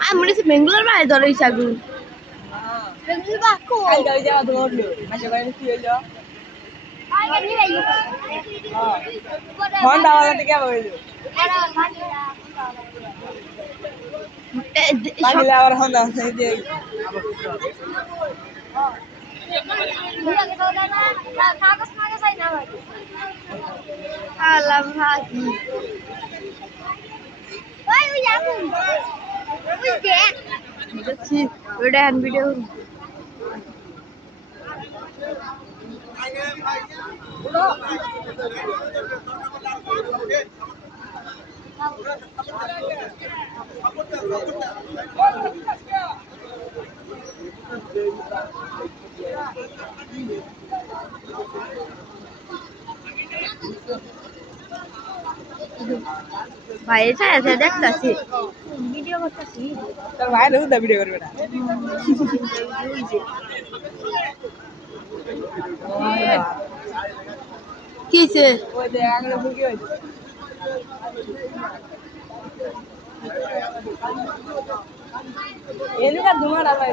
আমি মনে হচ্ছে বেঙ্গলোর বাড়ি ধরে আগুন বেঙ্গলোর বা কাল গাড়ি যাওয়া তো উঠলো মাসে বাড়ি কি হইলো ঘন্টা বাজা থেকে হইলো বাকিলে আবার হন্দা দিয়ে আল্লাহ ভাজি দেখছি ওটা হ্যান্ড ভিডিও ভাই এটা আছে দেখতাছি ভিডিও করতেছি তোর ভাই রুদা ভিডিও করবে না কিছে ওই যে আগে বুকি হইছে এলিকা ধুমাড়া ভাই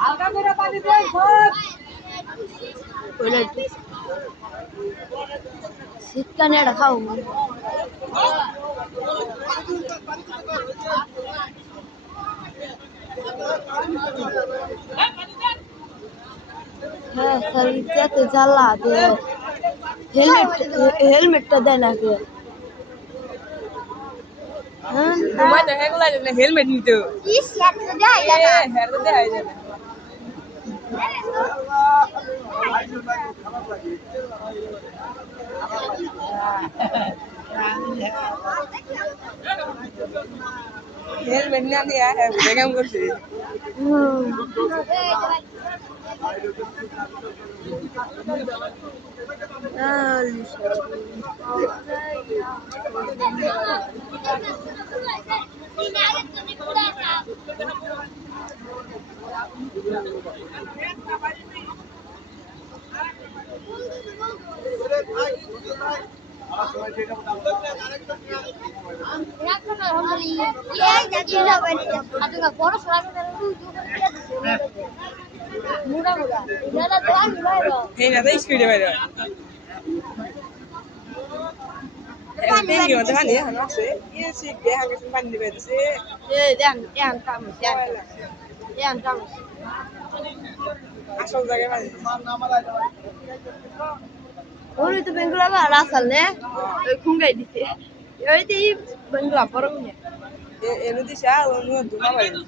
হালকা করে পানি দে সব ওইটা শীতকালে এটা খাও হ্যাঁ শরীরটাতে জ্বালা দে হেলমেটটা দেয় না কে তোমার তো হেগুলা হেলমেট নিতে হেয়ার তো দেয় যায় হেলমেট না দিয়ে বেগাম করছে এই না তাই স্পিডে বাইরে Tengi mata kan ya, nasi. Iya sih, dia harus simpan di bed sih. yang kamu Asal bagaimana? ওই তো বেঙ্গলা বা রাসালে ওই খুঙ্গাই দিছে ওইতেই বেঙ্গলা পরমনে Ini di sah, lu tuh apa ini?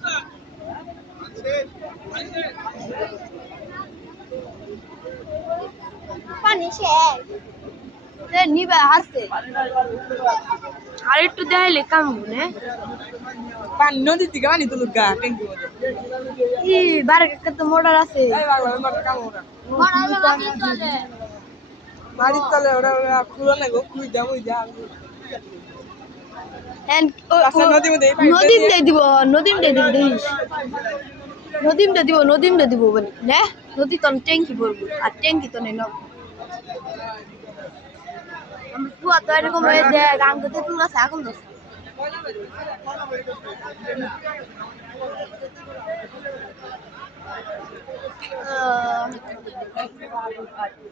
পানি শেষ এ নিবা আসছে আর একটু দেখাইলে কাম হবে Pan nodi tiga mana itu luka, tengi mata. ই বারে কত মোটর আছে Eh, bagla, mana kamu orang? Mari kita orang pulau nego, kui jamu jam. And Nadeem দিব বলি না নদী তো ট্যাঙ্কি ভরবো আর ট্যাঙ্কি তো নেই পুয়া তো এরকম হয়ে যায় গান করতে পুরো আছে এখন তো